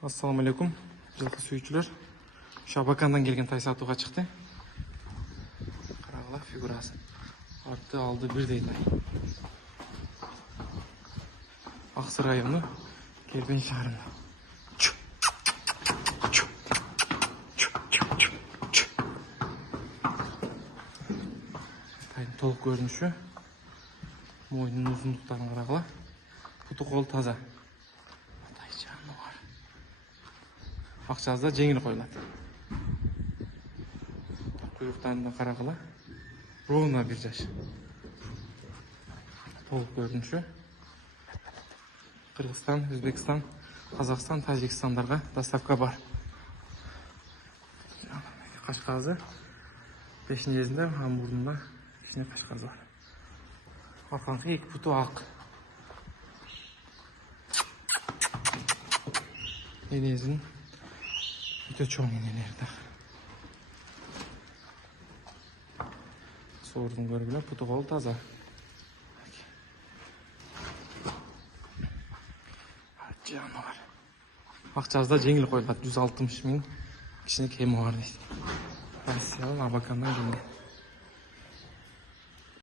Assalamu alaikum. Жылқы сүйүүчүлөр. Шабакандан келген тай сатууга чыкты. Карагыла фигурасын. Арты алды бирдей тай. Аксы району Келбен шаарында. Тайдын толук көрүнүшү. Мойнунун узундуктарын карагыла. Буту кол таза. Акчасы да жеңил коюлат. Куйруктарына карагыла. Ровно бир жаш. Толук көрүнүшү. Кыргызстан, Өзбекстан, Казакстан, Тажикстандарга доставка бар. Кашказы. Пешинесинде, мурдунда кичине кашказы бар. Арканкы эки буту ак. Энесин өтө чоң энелерди. Соордун көргүлө, буту кол таза. Жаныбар. Акчасы да жеңил коюлат, 160 000, кичине кеми бар дейт. Россиялык Абакандан келген.